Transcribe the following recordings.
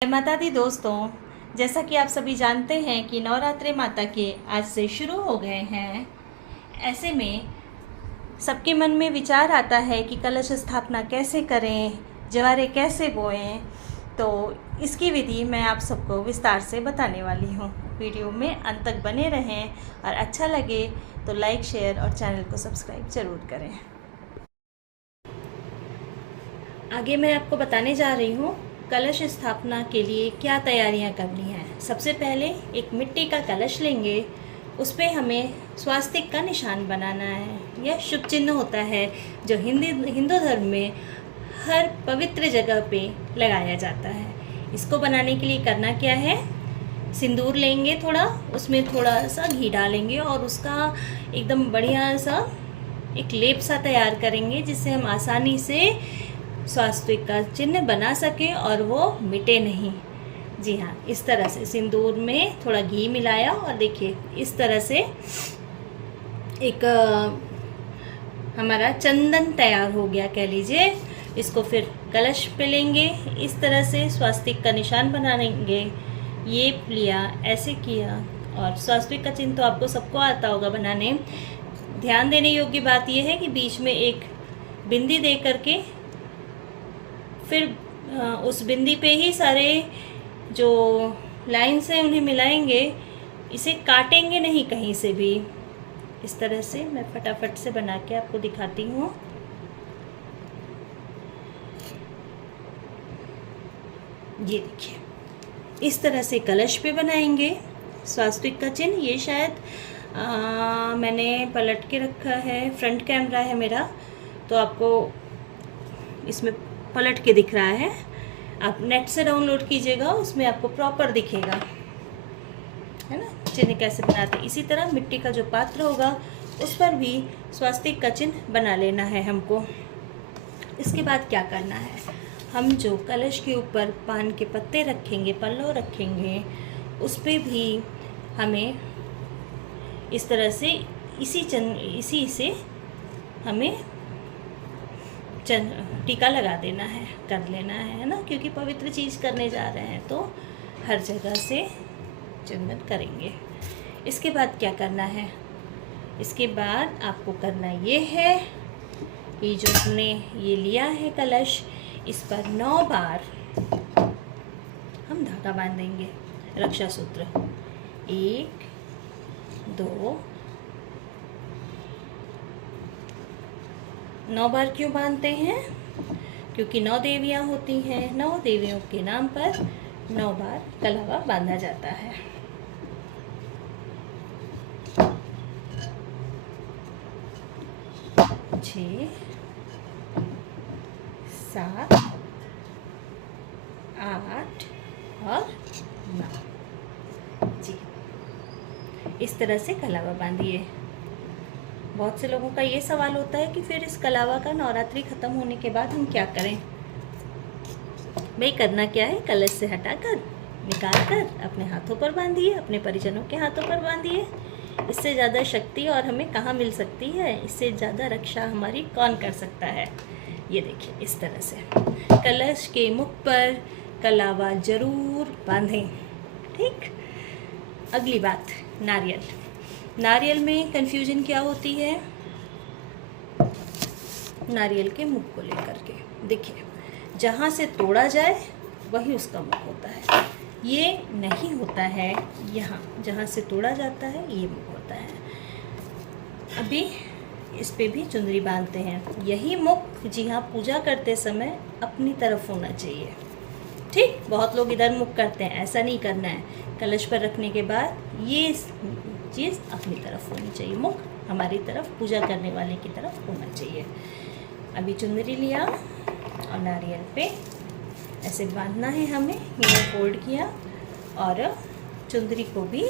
जय माता दी दोस्तों, जैसा कि आप सभी जानते हैं कि नवरात्रि माता के आज से शुरू हो गए हैं। ऐसे में सबके मन में विचार आता है कि कलश स्थापना कैसे करें, जवारे कैसे बोएं। तो इसकी विधि मैं आप सबको विस्तार से बताने वाली हूँ। वीडियो में अंत तक बने रहें और अच्छा लगे तो लाइक, शेयर और चैनल को सब्सक्राइब ज़रूर करें। आगे मैं आपको बताने जा रही हूँ कलश स्थापना के लिए क्या तैयारियां करनी है। सबसे पहले एक मिट्टी का कलश लेंगे, उस पर हमें स्वास्तिक का निशान बनाना है। यह शुभ चिन्ह होता है जो हिंदू धर्म में हर पवित्र जगह पे लगाया जाता है। इसको बनाने के लिए करना क्या है, सिंदूर लेंगे थोड़ा, उसमें थोड़ा सा घी डालेंगे और उसका एकदम बढ़िया सा एक लेप सा तैयार करेंगे, जिससे हम आसानी से स्वास्तिक का चिन्ह बना सकें और वो मिटे नहीं। जी हाँ, इस तरह से सिंदूर में थोड़ा घी मिलाया और देखिए इस तरह से एक हमारा चंदन तैयार हो गया कह लीजिए। इसको फिर कलश पे लेंगे, इस तरह से स्वास्तिक का निशान बनाएंगे। ये लिया, ऐसे किया, और स्वास्तिक का चिन्ह तो आपको सबको आता होगा बनाने। ध्यान देने योग्य बात यह है कि बीच में एक बिंदी दे करके फिर उस बिंदी पे ही सारे जो लाइन्स हैं उन्हें मिलाएंगे। इसे काटेंगे नहीं कहीं से भी। इस तरह से मैं फटाफट से बना के आपको दिखाती हूँ। ये देखिए, इस तरह से कलश पे बनाएंगे स्वास्तिक का चिन्ह। ये शायद मैंने पलट के रखा है, फ्रंट कैमरा है मेरा, तो आपको इसमें पलट के दिख रहा है। आप नेट से डाउनलोड कीजिएगा, उसमें आपको प्रॉपर दिखेगा, है ना, चिन्ह कैसे बनाते। इसी तरह मिट्टी का जो पात्र होगा उस पर भी स्वास्तिक का चिन्ह बना लेना है हमको। इसके बाद क्या करना है, हम जो कलश के ऊपर पान के पत्ते रखेंगे, पल्लव रखेंगे, उस पर भी हमें इस तरह से इसी से हमें टीका लगा देना है, कर लेना है ना, क्योंकि पवित्र चीज़ करने जा रहे हैं तो हर जगह से चंदन करेंगे। इसके बाद क्या करना है, इसके बाद आपको करना ये है, ये जो हमने ये लिया है कलश, इस पर 9 बार हम धागा बांधेंगे, रक्षा सूत्र। 1 2 9 बार क्यों बांधते हैं, क्योंकि 9 देवियाँ होती हैं। 9 देवियों के नाम पर 9 बार कलावा बांधा जाता है। छः, 7, 8 और 9। जी, इस तरह से कलावा बांधिए। बहुत से लोगों का ये सवाल होता है कि फिर इस कलावा का नवरात्रि ख़त्म होने के बाद हम क्या करें। भाई करना क्या है, कलश से हटाकर निकाल कर अपने हाथों पर बांधिए, अपने परिजनों के हाथों पर बांधिए। इससे ज़्यादा शक्ति और हमें कहाँ मिल सकती है, इससे ज़्यादा रक्षा हमारी कौन कर सकता है। ये देखिए, इस तरह से कलश के मुख पर कलावा जरूर बांधें। ठीक। अगली बात, नारियल। नारियल में कन्फ्यूजन क्या होती है, नारियल के मुख को लेकर के देखिए, जहाँ से तोड़ा जाए वही उसका मुख होता है। ये नहीं होता है, यहाँ जहाँ से तोड़ा जाता है ये मुख होता है। अभी इस पे भी चुंदरी बांधते हैं। यही मुख, जी हाँ, पूजा करते समय अपनी तरफ होना चाहिए। ठीक, बहुत लोग इधर मुख करते हैं, ऐसा नहीं करना है। कलश पर रखने के बाद ये चीज़ अपनी तरफ होनी चाहिए, मुख हमारी तरफ, पूजा करने वाले की तरफ होना चाहिए। अभी चुंदरी लिया और नारियल पे ऐसे बांधना है हमें, ये फोल्ड किया, और चुंदरी को भी,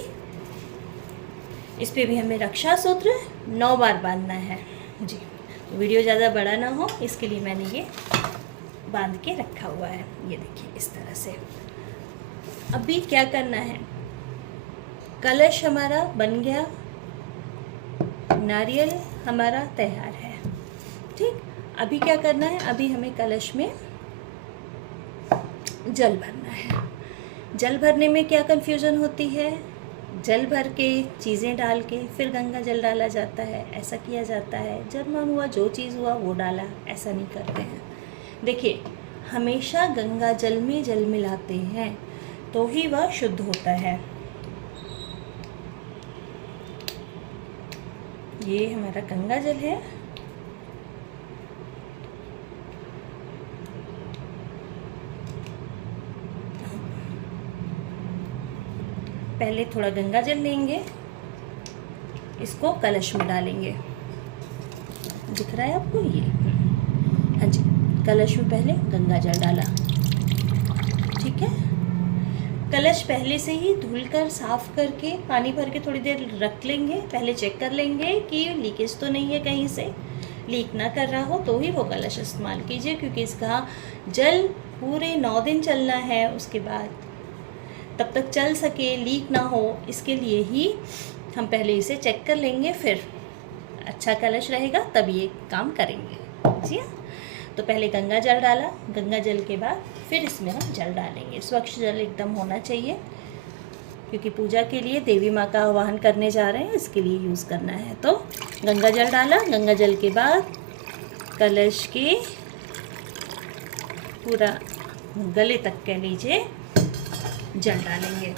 इस पे भी हमें रक्षा सूत्र 9 बार बांधना है। जी, तो वीडियो ज़्यादा बड़ा ना हो इसके लिए मैंने ये बांध के रखा हुआ है। ये देखिए, इस तरह से। अभी क्या करना है, कलश हमारा बन गया, नारियल हमारा तैयार है। ठीक, अभी क्या करना है, अभी हमें कलश में जल भरना है। जल भरने में क्या कन्फ्यूज़न होती है, जल भर के चीज़ें डाल के फिर गंगा जल डाला जाता है, ऐसा किया जाता है। जब मन हुआ जो चीज़ हुआ वो डाला, ऐसा नहीं करते हैं। देखिए, हमेशा गंगा जल में जल मिलाते हैं तो ही वह शुद्ध होता है। ये हमारा गंगा जल है। पहले थोड़ा गंगा जल लेंगे, इसको कलश में डालेंगे। दिख रहा है आपको ये? हाँ जी, कलश में पहले गंगा जल डाला। ठीक है, कलश पहले से ही धुलकर साफ करके पानी भर के थोड़ी देर रख लेंगे। पहले चेक कर लेंगे कि लीकेज तो नहीं है, कहीं से लीक ना कर रहा हो तो ही वो कलश इस्तेमाल कीजिए, क्योंकि इसका जल पूरे 9 दिन चलना है। उसके बाद तब तक चल सके, लीक ना हो, इसके लिए ही हम पहले इसे चेक कर लेंगे। फिर अच्छा कलश रहेगा तब ये काम करेंगे। जी हाँ, तो पहले गंगा जल डाला, गंगा जल के बाद फिर इसमें हम जल डालेंगे। स्वच्छ जल एकदम होना चाहिए, क्योंकि पूजा के लिए देवी माँ का आवाहन करने जा रहे हैं, इसके लिए यूज़ करना है। तो गंगा जल डाला, गंगा जल के बाद कलश के पूरा गले तक कह लीजिए जल डालेंगे।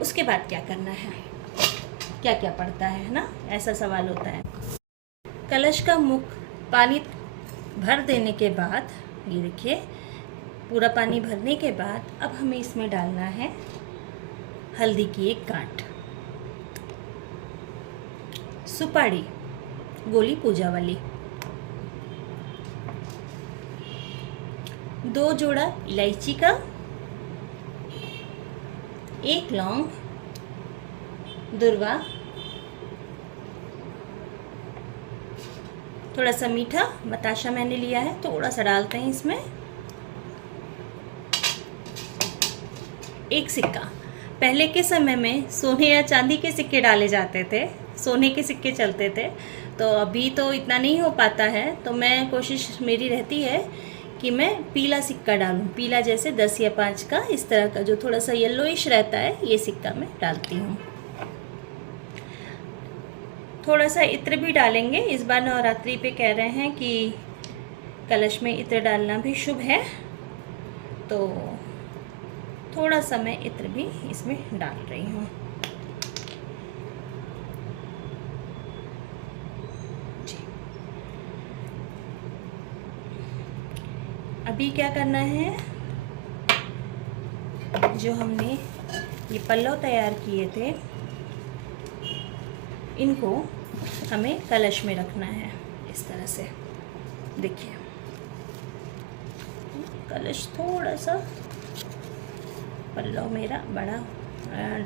उसके बाद क्या करना है, क्या क्या पड़ता है ना, ऐसा सवाल होता है। कलश का मुख पानी भर देने के बाद, ये देखिए पूरा पानी भरने के बाद अब हमें इसमें डालना है हल्दी की एक गांठ, सुपारी गोली पूजा वाली, 2 जोड़ा इलायची का, 1 लौंग, दुर्वा, थोड़ा सा मीठा बताशा मैंने लिया है, थोड़ा सा डालते हैं इसमें, 1 सिक्का। पहले के समय में सोने या चांदी के सिक्के डाले जाते थे, सोने के सिक्के चलते थे, तो अभी तो इतना नहीं हो पाता है। तो मैं कोशिश मेरी रहती है कि मैं पीला सिक्का डालूं, पीला जैसे 10 या 5 का, इस तरह का जो थोड़ा सा येलोइश रहता है, ये सिक्का मैं डालती हूँ। थोड़ा सा इत्र भी डालेंगे। इस बार नवरात्रि पे कह रहे हैं कि कलश में इत्र डालना भी शुभ है, तो थोड़ा सा मैं इत्र भी इसमें डाल रही हूँ। अभी क्या करना है, जो हमने ये पल्लव तैयार किए थे, इनको हमें कलश में रखना है इस तरह से। देखिए कलश थोड़ा सा, पल्लव मेरा बड़ा,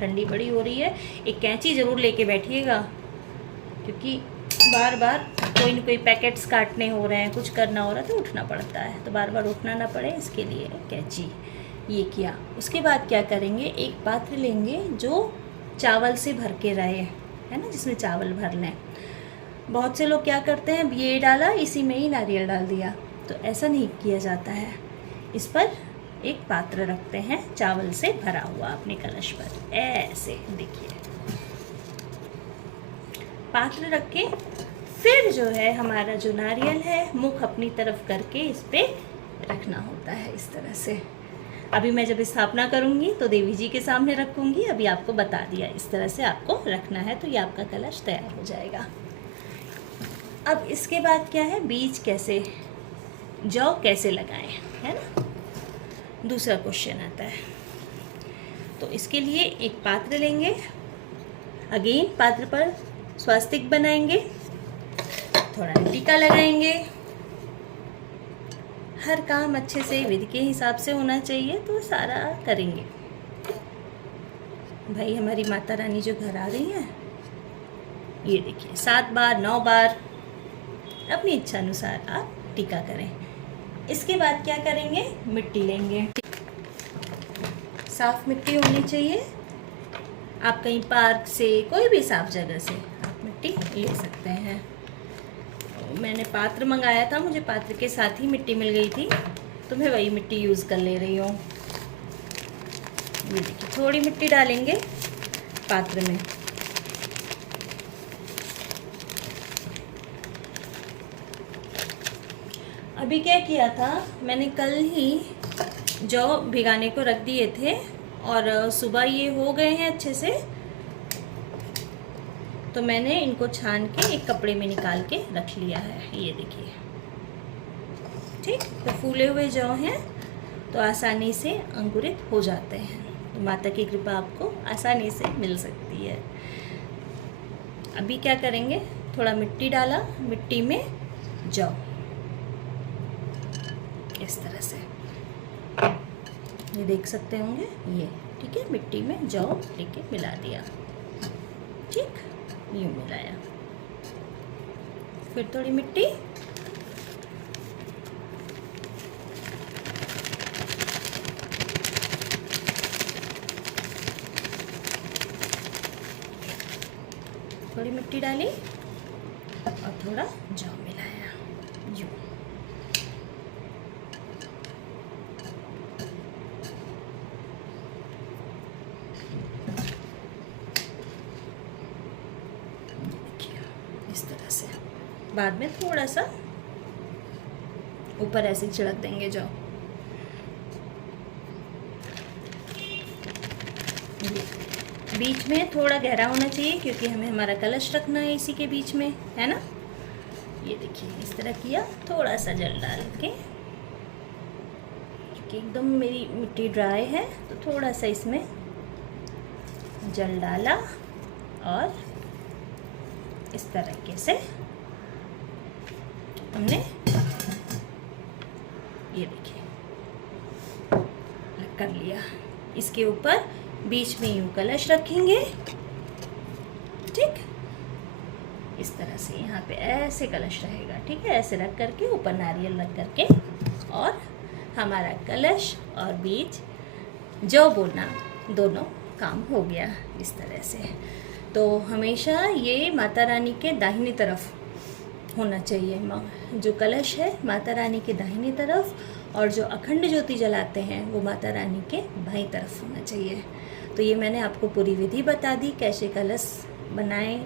डंडी बड़ी हो रही है। एक कैंची ज़रूर लेके बैठिएगा, क्योंकि बार बार कोई न कोई पैकेट्स काटने हो रहे हैं, कुछ करना हो रहा है तो उठना पड़ता है, तो बार बार उठना ना पड़े इसके लिए कैंची। ये किया, उसके बाद क्या करेंगे, एक पात्र लेंगे जो चावल से भर के रहे, है ना, जिसमें चावल भर लें। बहुत से लोग क्या करते हैं, ये डाला इसी में ही नारियल डाल दिया, तो ऐसा नहीं किया जाता है। इस पर एक पात्र रखते हैं चावल से भरा हुआ अपने कलश पर, ऐसे देखिए पात्र रख के फिर जो है हमारा जो नारियल है मुख अपनी तरफ करके इस पे रखना होता है इस तरह से। अभी मैं जब स्थापना करूँगी तो देवी जी के सामने रखूँगी, अभी आपको बता दिया इस तरह से आपको रखना है, तो ये आपका कलश तैयार हो जाएगा। अब इसके बाद क्या है, बीज कैसे, जौ कैसे लगाएं, है ना, दूसरा क्वेश्चन आता है। तो इसके लिए एक पात्र लेंगे, अगेन पात्र पर स्वास्तिक बनाएंगे, थोड़ा टीका लगाएंगे। हर काम अच्छे से विधि के हिसाब से होना चाहिए, तो सारा करेंगे। भाई हमारी माता रानी जो घर आ रही है, ये देखिए 7 बार 9 बार अपनी इच्छा अनुसार आप टीका करें। इसके बाद क्या करेंगे, मिट्टी लेंगे, साफ मिट्टी होनी चाहिए। आप कहीं पार्क से, कोई भी साफ जगह से आप मिट्टी ले सकते हैं। मैंने पात्र मंगाया था, मुझे पात्र के साथ ही मिट्टी मिल गई थी, तो मैं वही मिट्टी यूज़ कर ले रही हूँ। ये देखिए थोड़ी मिट्टी डालेंगे पात्र में। अभी क्या किया था, मैंने कल ही जौ भिगाने को रख दिए थे और सुबह ये हो गए हैं अच्छे से, तो मैंने इनको छान के एक कपड़े में निकाल के रख लिया है। ये देखिए, ठीक। तो फूले हुए जौ हैं तो आसानी से अंकुरित हो जाते हैं। तो माता की कृपा आपको आसानी से मिल सकती है। अभी क्या करेंगे, थोड़ा मिट्टी डाला, मिट्टी में जौ इस तरह से, ये देख सकते होंगे ये, ठीक है। मिट्टी में जौ लेके मिला दिया, ठीक, यूँ मिलाया, फिर थोड़ी मिट्टी, थोड़ी मिट्टी डाली और थोड़ा जौ मिलाया, यूँ। इस तरह से बाद में थोड़ा सा ऊपर ऐसे छिड़क देंगे जौ। बीच में थोड़ा गहरा होना चाहिए क्योंकि हमें हमारा कलश रखना है इसी के बीच में, है ना। ये देखिए इस तरह किया, थोड़ा सा जल डाल के, क्योंकि एकदम मेरी मिट्टी ड्राई है तो थोड़ा सा इसमें जल डाला और इस तरीके से हमने, ये देखिए कर लिया। इसके ऊपर बीच में यूं कलश रखेंगे, ठीक, इस तरह से यहाँ पे ऐसे कलश रहेगा, ठीक है। ऐसे रख करके ऊपर नारियल रख करके और हमारा कलश और बीज जौ बोना दोनों काम हो गया इस तरह से। तो हमेशा ये माता रानी के दाहिनी तरफ होना चाहिए, जो कलश है माता रानी के दाहिनी तरफ, और जो अखंड ज्योति जलाते हैं वो माता रानी के बाईं तरफ होना चाहिए। तो ये मैंने आपको पूरी विधि बता दी, कैसे कलश बनाएं,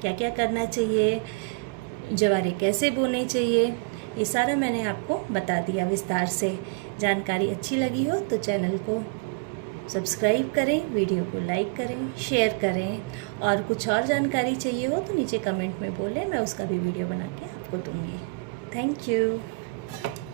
क्या क्या करना चाहिए, जवारे कैसे बोने चाहिए, ये सारा मैंने आपको बता दिया विस्तार से। जानकारी अच्छी लगी हो तो चैनल को सब्सक्राइब करें, वीडियो को लाइक करें, शेयर करें, और कुछ और जानकारी चाहिए हो तो नीचे कमेंट में बोलें, मैं उसका भी वीडियो बना के आपको दूँगी। Thank you.